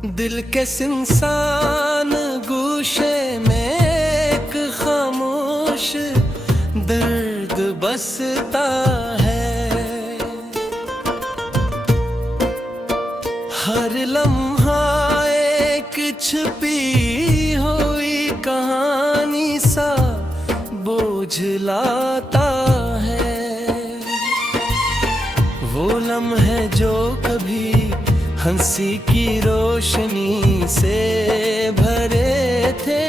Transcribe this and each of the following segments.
दिल के सुनसान गूशे में एक खामोश दर्द बसता है। हर लम्हा एक छिपी हुई कहानी सा बोझ लाता है। वो लम्हे जो कभी हंसी की रोशनी से भरे थे,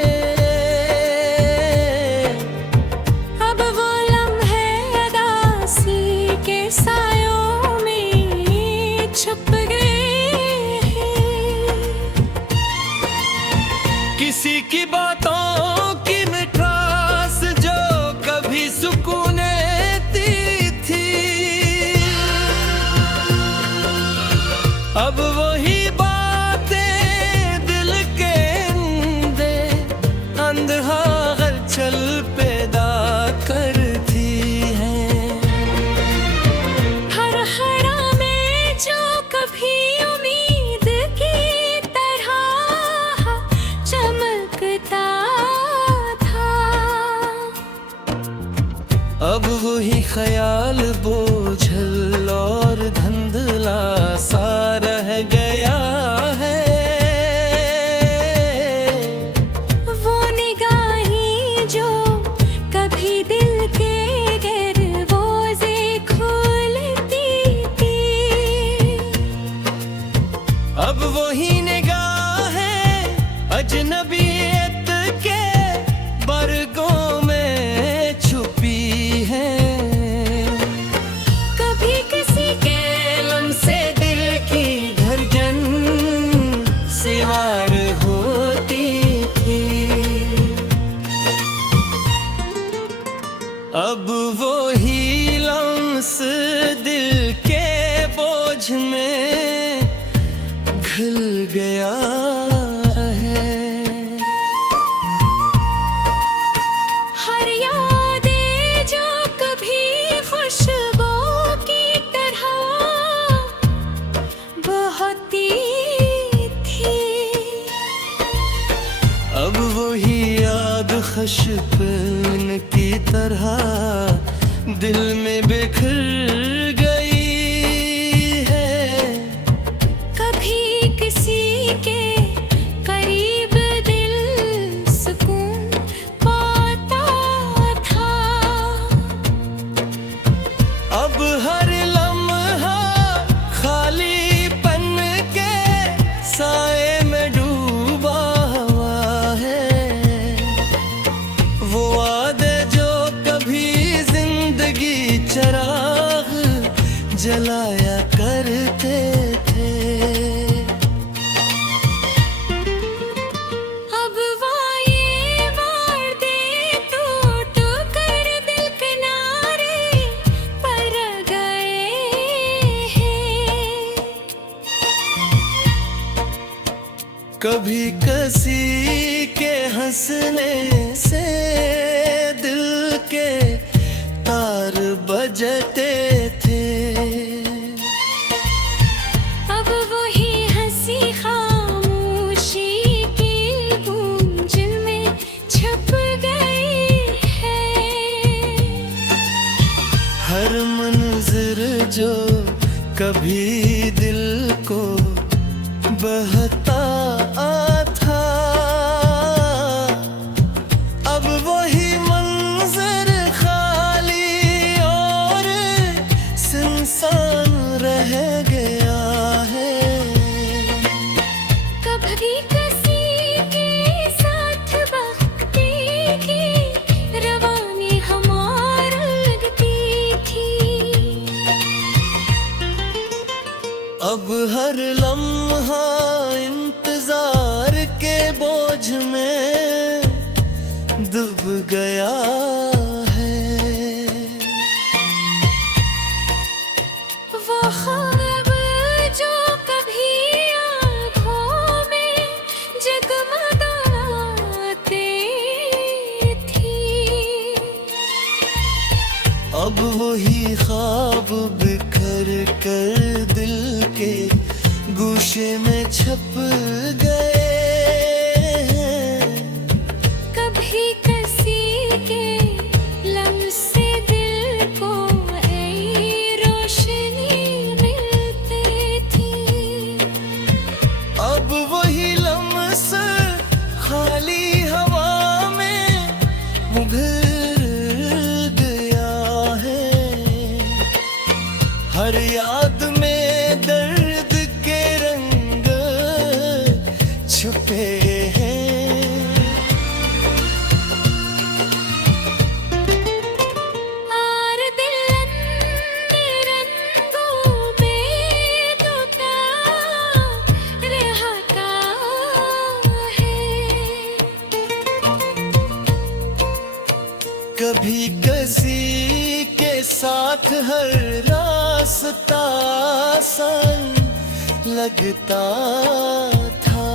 अब वो लम्हे उदासी के सायों में छुप गए हैं। किसी की बातों की मिठास जो कभी सुकून देती थी, अब वही बातें दिल के अंदहा हलचल पैदा करती हैं। हर हरा में जो कभी उम्मीद की तरह चमकता था, अब वही ख्याल बोझल और धुंधला सा रह गया है। वो निगाहें जो कभी दिल के दरवाजे खोलती थी, अब वही निगाहें अजनबियत के बरगों में छुपी हैं। कभी किसी के लम्से दिल की धड़कन सिवार होती थी, अब वो ही लम्स दिल के बोझ में घुल गया है। हर यादें जो कभी खुशबू की तरह बहती थी, अब वही याद खुशबू की तरह दिल में बिखर गई है। कभी किसी के करीब दिल सुकून पाता था, अब हर लम्हा खालीपन के साए में डूबा हुआ है। वो वादे जो कभी जिंदगी चिराग जलाया करते थे, अब वाये वादे टूट कर दिल किनारे पर गए हैं। कभी किसी के हंसने से दिल के तार बजते थे, अब वही हंसी खामोशी की गूंज में छुप गई है। हर मंजर जो कभी दिल को बहता था, अब वही मंजर खाली और सुनसान रह गया है। कभी किसी के साथ बख्ती की रवानी हमार लगती थी, अब हर लम्हा इंतजार के बोझ में डूब गया है। वो ख्वाब जो कभी आँखों में जगमगाते थे, अब वही ख्वाब बिखर कर दिल के गूशे में छप गए हैं। कभी किसी के लम्से दिल को ऐ रोशनी मिलती थी। अब वही लम्स खाली हवा में उभर गया है। हर याद में दर्द के रंग छुपे हैं। और दिल रंगों में तो क्या रहता है। कभी किसी के साथ हर रास्ता आसान लगता था।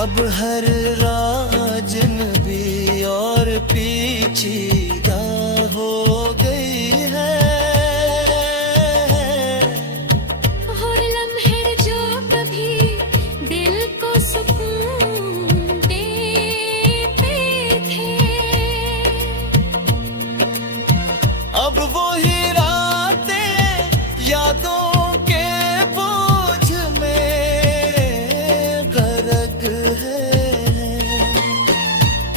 अब हर राह अजनबी और पेचीदा हो गई है। वो लम्हे जो कभी दिल को सुकून देते थे। अब वही रातें यादों के बोझ में गर्क है।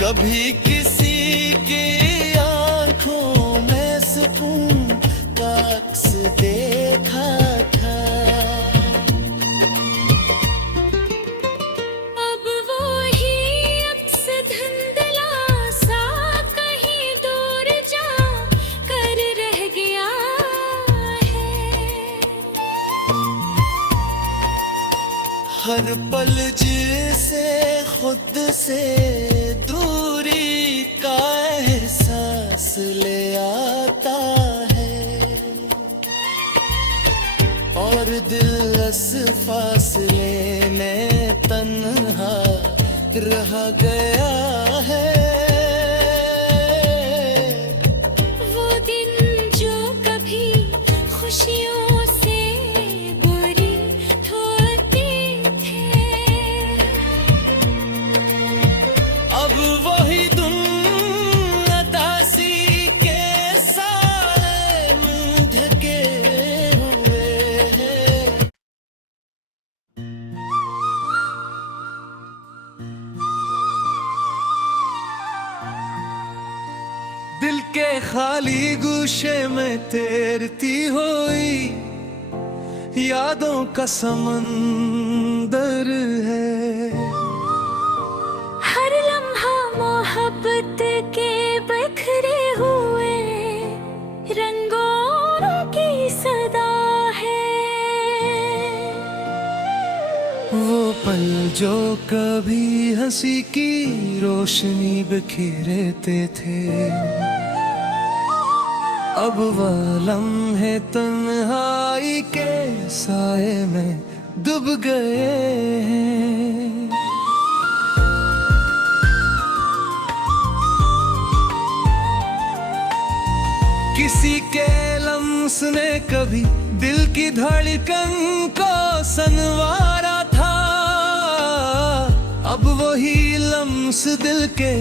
कभी किसी की आंखों में सुकून का अक्स देखा था। अब वो ही अक्स धुंधला सा कहीं दूर जा कर रह गया है। हर पल जिसे खुद से दूरी का एहसास ले आता है। और दिल इस फासले में तन्हा रह गया है। वो दिन जो कभी खुशियों से बुरी होती थे। अब वही धुन उदासी के साए में ढके हुए हैं। दिल के खाली गुशे में तैरती हुई यादों का समंदर है। हर लम्हा मोहब्बत के बिखरे हुए रंगों की सदा है। वो पल जो कभी हंसी की रोशनी बिखेरते थे। अब वह लम्हे तन्हाई के साए में डूब गए हैं। किसी के लम्स ने कभी दिल की धड़कन को संवारा था। अब वही लम्स दिल के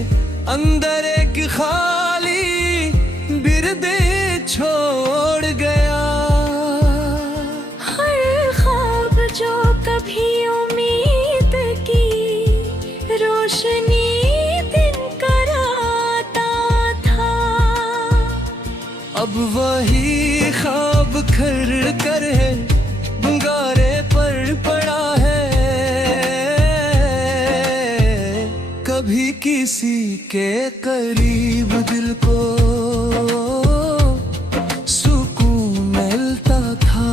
अंदर एक खाली बिरदे छोड़ गया। हर ख्वाब जो कभी उम्मीद की रोशनी दिन कराता था। अब वही ख्वाब खर कर है गारे पर पड़ा है। कभी किसी के करीब दिल को सुकून मिलता था।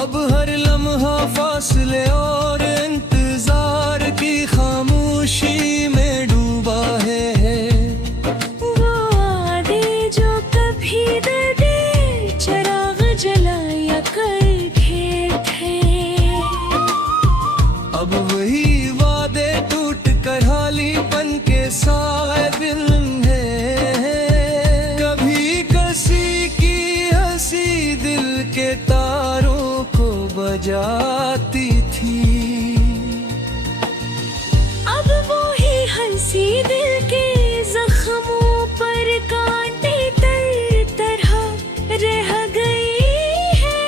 अब हर लम्हा फासले और इंतजार की खामोशी में डूबा है। वो वादे जो कभी दर्दे चिराग जलाया करते थे। अब वही वादे टूट कर हालीपन के साहिल है। कभी किसी की हंसी दिल के तार जाती थी। अब वो ही हंसी दिल के जख्मों पर कांटे तर तरह रह गई है।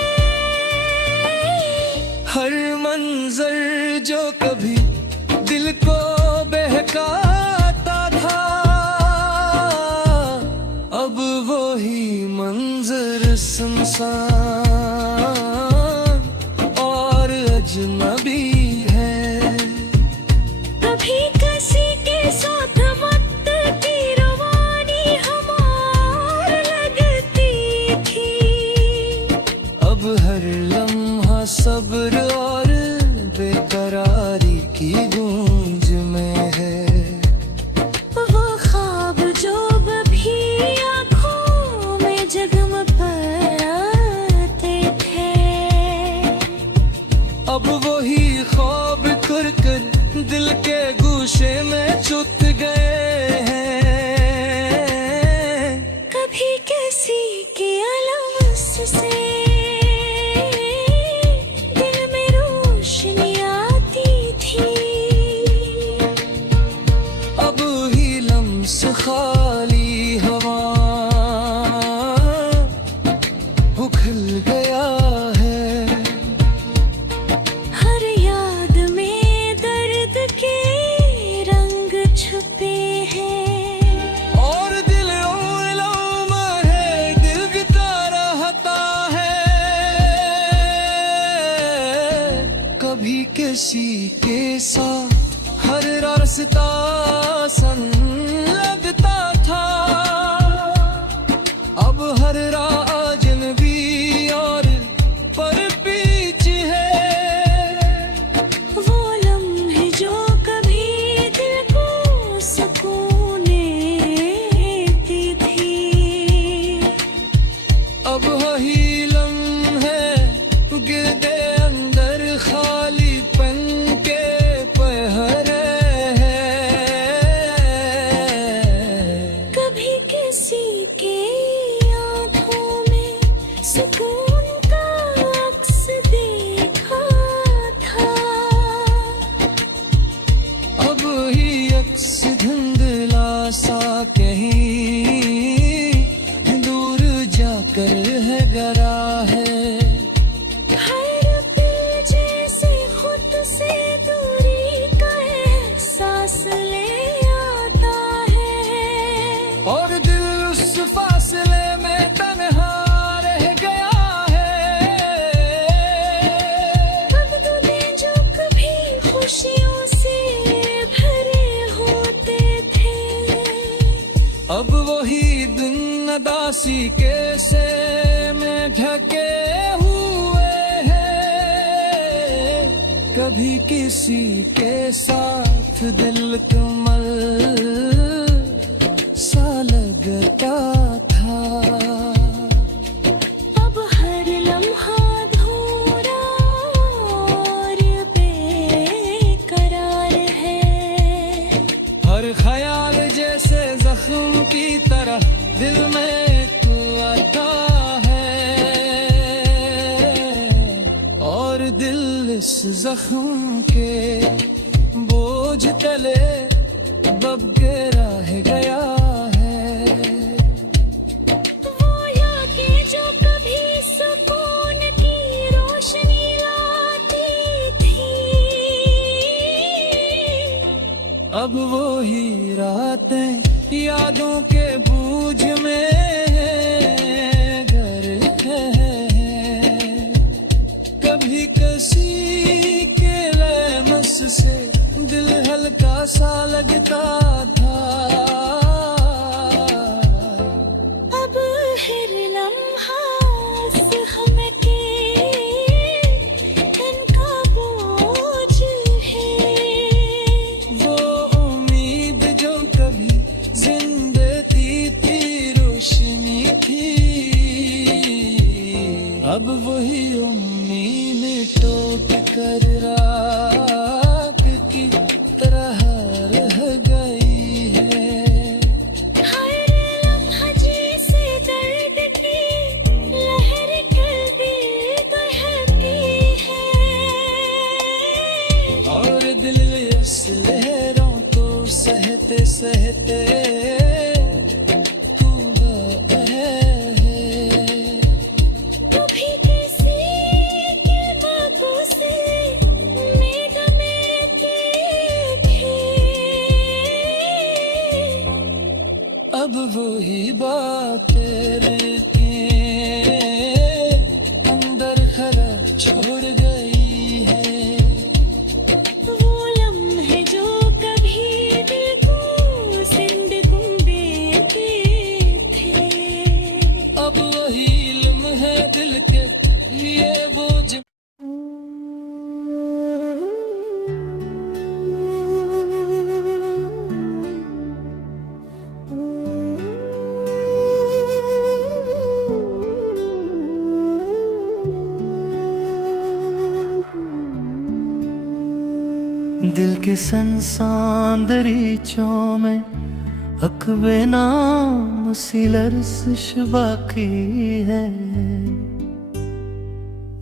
हर मंजर जो कभी दिल को बहकाता था, अब वो ही मंजर सुनसान और अजनबी है। कभी किसी के साथ वक्त की रवानी हमार लगती थी। अब हर लम्हा सब्र और बेकरारी की गूंज में है। वो ख्वाब जो भी आँखों में जगमग आते थे, अब वही ख्वाब कर कर दिल के गूशे में छुप गए हैं। कभी किसी के अलस से दिल में रोशनी आती थी। अब ही लम्स खाली हवा उखल गया है। हर याद में दर्द के रंग छुपे हैं। और दिल है दिल बिता रहता है। कभी किसी के साथ हर रास्ता सन लगता था, अब हर राह अजनबी और पर बीच है। वो लम्हे जो कभी दिल को सुकून देती थी, अब वही लम्हे गिरदे अंदर खालीपन के पहरे हैं। कभी किसी के आँखों में सुकून का अक्स देखा था। अब ही अक्स धुंधला सा कहीं दूर जाकर है गरा है। हर पल जैसे खुद से दूरी का एहसास ले आता है। और दिल उस फासले में तन्हा रह गया है। अब दिन जो कभी खुशियों से भरे होते थे, अब वही दिन अदासी के से में ढके हुए हैं। कभी किसी के साथ दिल कमल सा लगता था, अब हर लम्हा अधूरा और बेकरार है। हर ख्याल जैसे जख्म की तरह दिल में आता है। और दिल इस जख्म के बोझ तले दब के रह गया है। वो यादें जो कभी सुकून की रोशनी लाती थी, अब वो ही रातें यादों के बोझ में घर हैं। कभी किसी के लमस से दिल हल्का सा लगता था, अब हर लम्हा हम के तन का बोझ है। वो उम्मीद जो कभी जिंदगी थी रोशनी थी, अब वही उम्मीद टूट कर राख की तरह रह गई। कहते तू है। तू भी किसी के बातों से मेड मिलते थे। अब वही बात तेरे के अंदर खरा छोड़ गई है। वो लम्हे जो कभी दिल को जिंदगी देते थे। अब वही लम्हे दिल के लिए बोझ। दिल के संसान दरीचों में अकबे नाम सी लर्जिश बाकी है।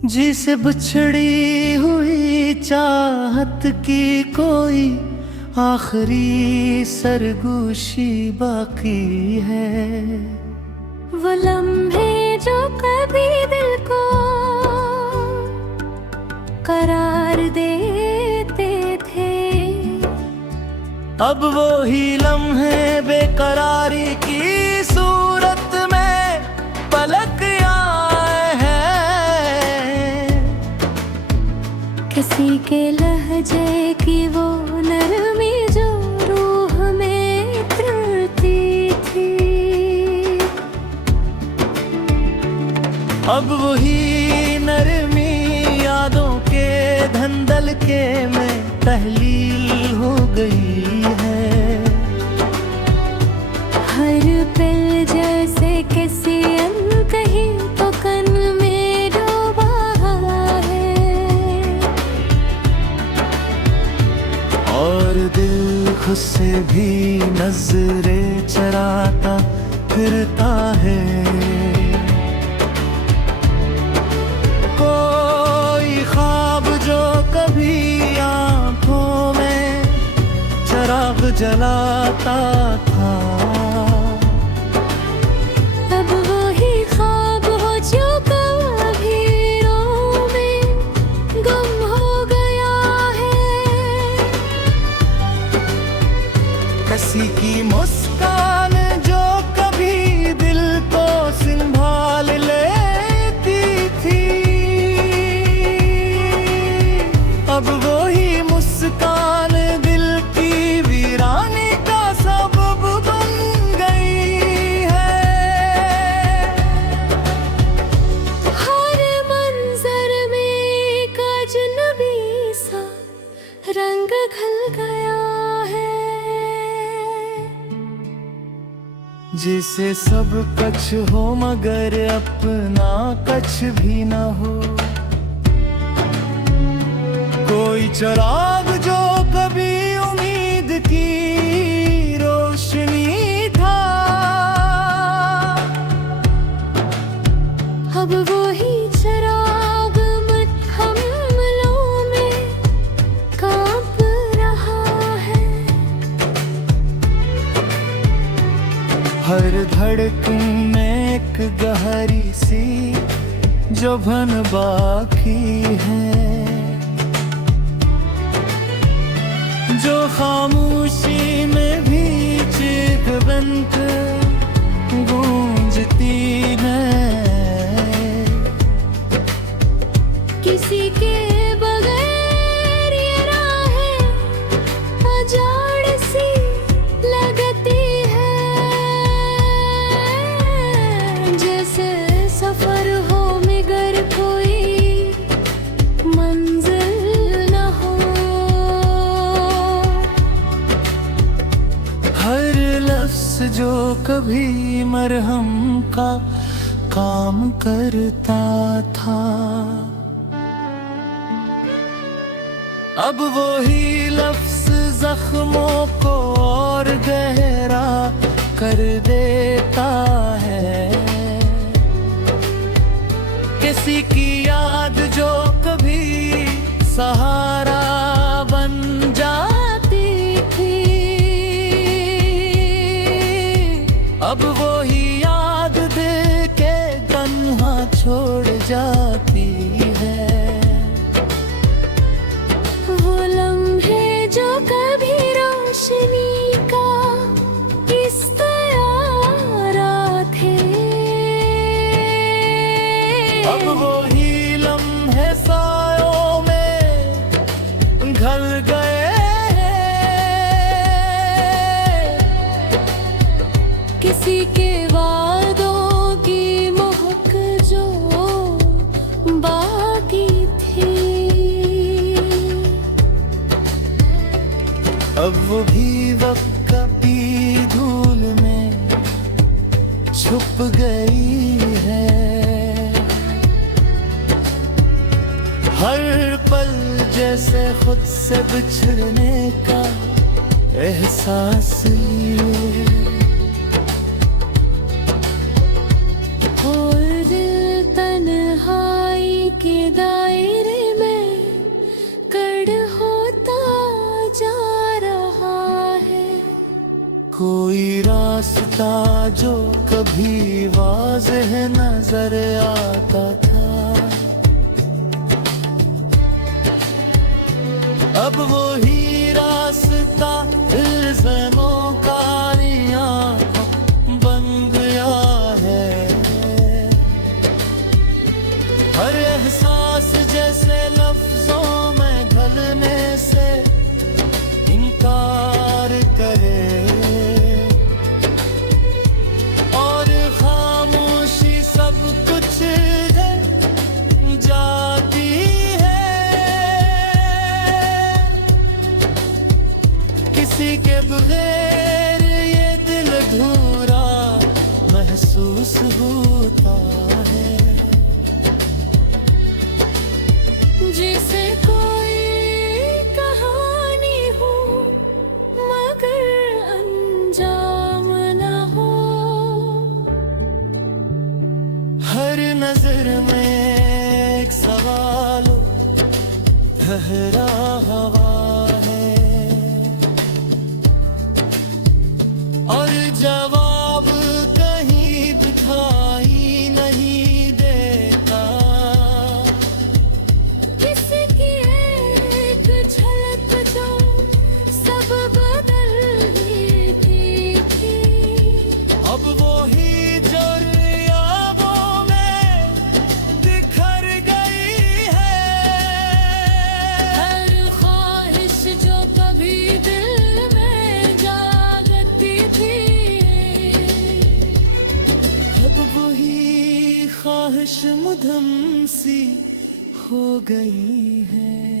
जिसे बिछड़ी हुई चाहत की कोई आखिरी सरगोशी बाकी है। वो लम्हे जो कभी दिल को करार देते थे। अब वो ही लम्हे बेकरारी की सूरत में पलक आए हैं। किसी के लहजे की वो नरमी जो रूह में उतरती थी। अब वही नरमी यादों के धंधल के में तहलील हो गई है। हर पल जैसे किसी अनकही तो कन में डूबा है। और दिल खुद से भी नजरें चराता फिरता है। कोई ख्वाब जो कभी आंखों में चराग जलाता था। अब वही ख्वाब हो जो कभी राहों में गुम हो गया है। किसी की मुस्कान जो कभी दिल को संभाल लेती थी। अब वही मुस्कान दिल की वीरानी का सबब बन गई है। हर मंजर में एक अजनबी सा रंग घल गया है। जिसे सब कुछ हो मगर अपना कुछ भी न हो। कोई चिराग जो कभी उम्मीद की रोशनी था। अब वही चिराग महफिलों में कांप रहा है। हर धड़कन में एक गहरी सी जो भन बाकी है। जो खामोशी में भी चीख बनकर गूंजती है। किसी के बगैर ये राहें अजाड़ सी लगती है। जैसे सफर हो मगर कोई मंजिल न हो। हर लफ्ज जो कभी मरहम का काम करता था। अब वही लफ्ज जख्मों को और गहरा कर देता है। किसी की याद जो कभी सहारा बन जाती थी। अब वो भी वक्त कपी धूल में छुप गई है। हर पल जैसे खुद से बिछड़ने का एहसास लिए। और दिल तन्हाई के दायरे में कड़ होता जा रहा है। कोई रास्ता जो कभी वाज़ेह नजर आता था, अब वो ही रास्ता इल्ज़ामों का बन गया है। हर एहसास जैसे लफ्जों में ढलने से इनकार करे, और खामोशी सब कुछ है जाती है। किसी के बगैर ये दिल अधूरा महसूस होता है। जैसे कोई कहानी हो मगर अंजाम न हो। हर नजर में एक सवाल ठहरा हवा है, और जवाब कहीं दिखाई नहीं देता। किसकी एक झलक जो सब बदल देती थी, अब वो ही जो यादों में बिखर गई है। हर ख्वाहिश जो कभी दिल में जागती थी, अब वही ख्वाहिश मुधम सी हो गई है।